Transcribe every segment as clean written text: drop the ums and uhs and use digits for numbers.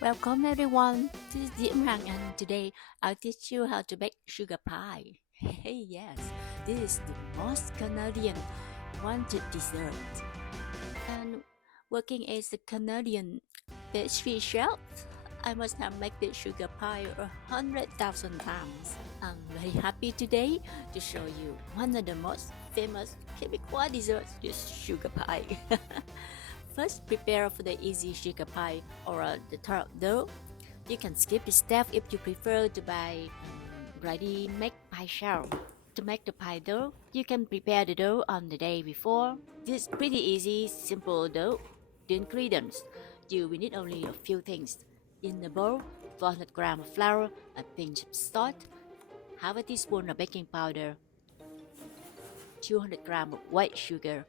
Welcome everyone, this is Diễm Hằng and today I'll teach you how to bake sugar pie. Hey yes, this is the most Canadian wanted dessert. And working as a Canadian pastry chef, I must have made the sugar pie 100,000 times. I'm very happy today to show you one of the most famous Quebecois desserts, this sugar pie. First, prepare for the easy sugar pie or the tart dough. You can skip this step if you prefer to buy ready-made pie shell. To make the pie dough, you can prepare the dough on the day before. This is pretty easy, simple dough. The ingredients, you will need only a few things. In the bowl, 400 grams of flour, a pinch of salt, half a teaspoon of baking powder, 200 grams of white sugar,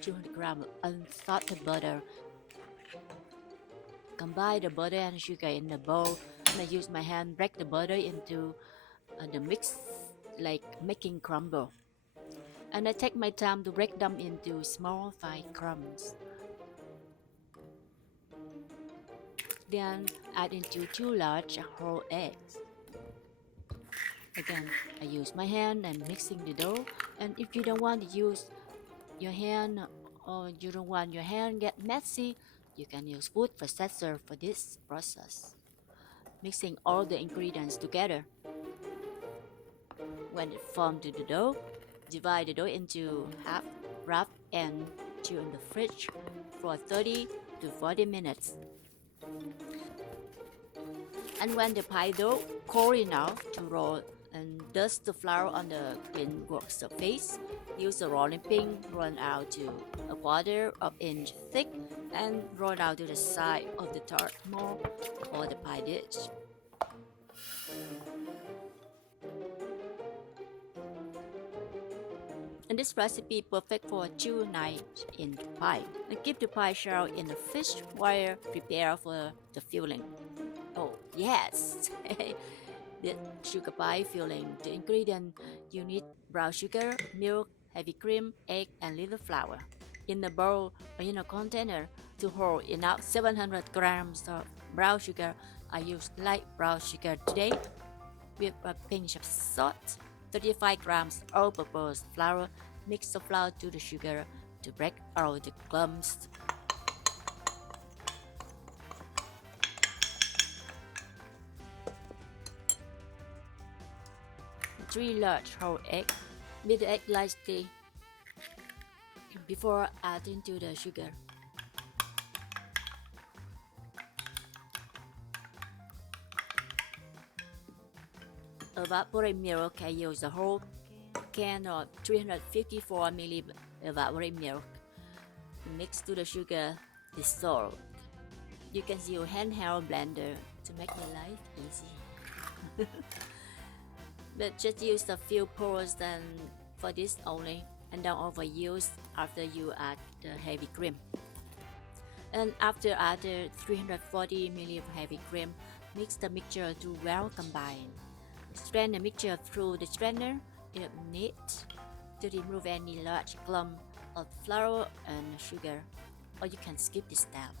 200 grams of unsalted butter. Combine the butter and sugar in the bowl, and I use my hand break the butter into the mix like making crumble. And I take my time to break them into small fine crumbs. Then add into 2 large whole eggs. Again, I use my hand and mixing the dough. And if you don't want to use your hand or you don't want your hand get messy, you can use food processor for this process. Mixing all the ingredients together. When it forms to the dough, divide the dough into half, wrap and chill in the fridge for 30 to 40 minutes. And when the pie dough cold enough to roll, and dust the flour on the clean work surface. Use a rolling pin, roll out to a quarter of inch thick, and roll out to the side of the tart mold or the pie dish. And this recipe perfect for 2 nights in pie. And keep the pie shell in the fridge while prepare for the filling. Oh yes, the sugar pie filling. The ingredient you need: brown sugar, milk, heavy cream, egg, and little flour. In a bowl or in a container to hold enough 700 grams of brown sugar. I use light brown sugar today with a pinch of salt, 35 grams all-purpose flour. Mix the flour to the sugar to break all the clumps. 3 large whole eggs. Beat the egg lightly before adding to the sugar. Evaporate milk. I use a whole can of 354 ml evaporate milk. Mix to the sugar dissolved. You can use handheld blender to make your life easy. But just use a few pours and for this only, and don't overuse after you add the heavy cream. And after add 340 ml of heavy cream, mix the mixture to well combine. Strain the mixture through the strainer in a minute to remove any large clump of flour and sugar, or you can skip this step.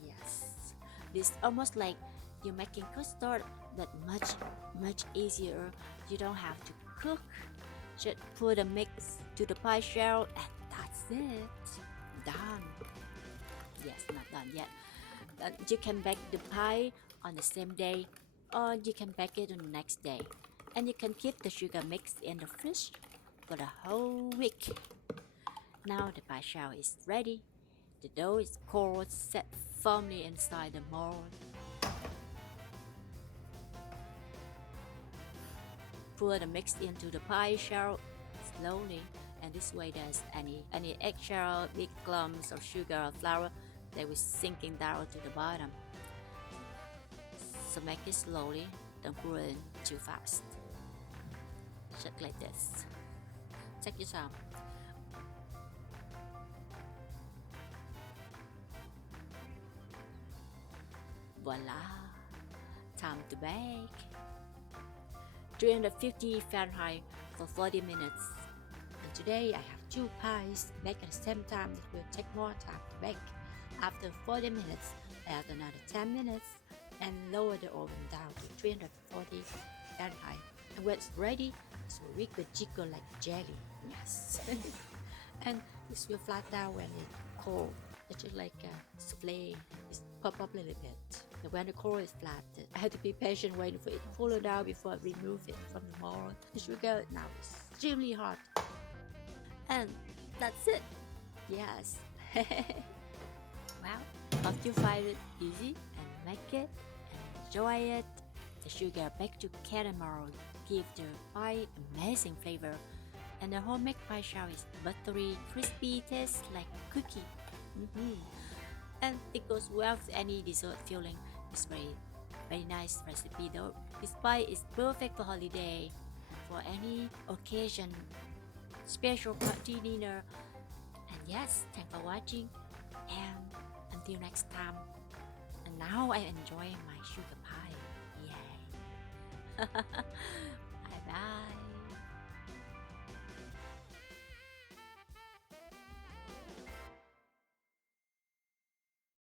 Yes, this is almost like you're making custard, but much easier. You don't have to cook. Just put a mix to the pie shell and that's it. Done. Yes, not done yet. You can bake the pie on the same day or you can bake it on the next day. And you can keep the sugar mix in the fridge for the whole week. Now the pie shell is ready. The dough is cold, set firmly inside the mold. Pour the mix into the pie shell slowly, and this way there's any eggshell, big clumps of sugar or flour, they will sinking down to the bottom. So make it slowly, don't pour it too fast. Just like this. Take your time. Voila! Time to bake. 350 Fahrenheit for 40 minutes. And today I have 2 pies baked at the same time. It will take more time to bake. After 40 minutes, add another 10 minutes and lower the oven down to 340 Fahrenheit. And when it's ready, so we could jiggle like jelly. Yes. And this will flat down when it's cold. It's just like a souffle. It's pop up a little bit. And when the core is flat, I have to be patient waiting for it to cool down before I remove it from the mold. The sugar now is extremely hot. And that's it. Yes. Well, hope you find it easy and make it and enjoy it. The sugar baked to caramel gives the pie amazing flavor, and the homemade pie shell is buttery, crispy, tastes like cookie. And it goes well with any dessert filling. It's very nice recipe though. This pie is perfect for holiday, for any occasion, special party dinner. And yes, thanks for watching, and until next time. And now I enjoy my sugar pie. Yay!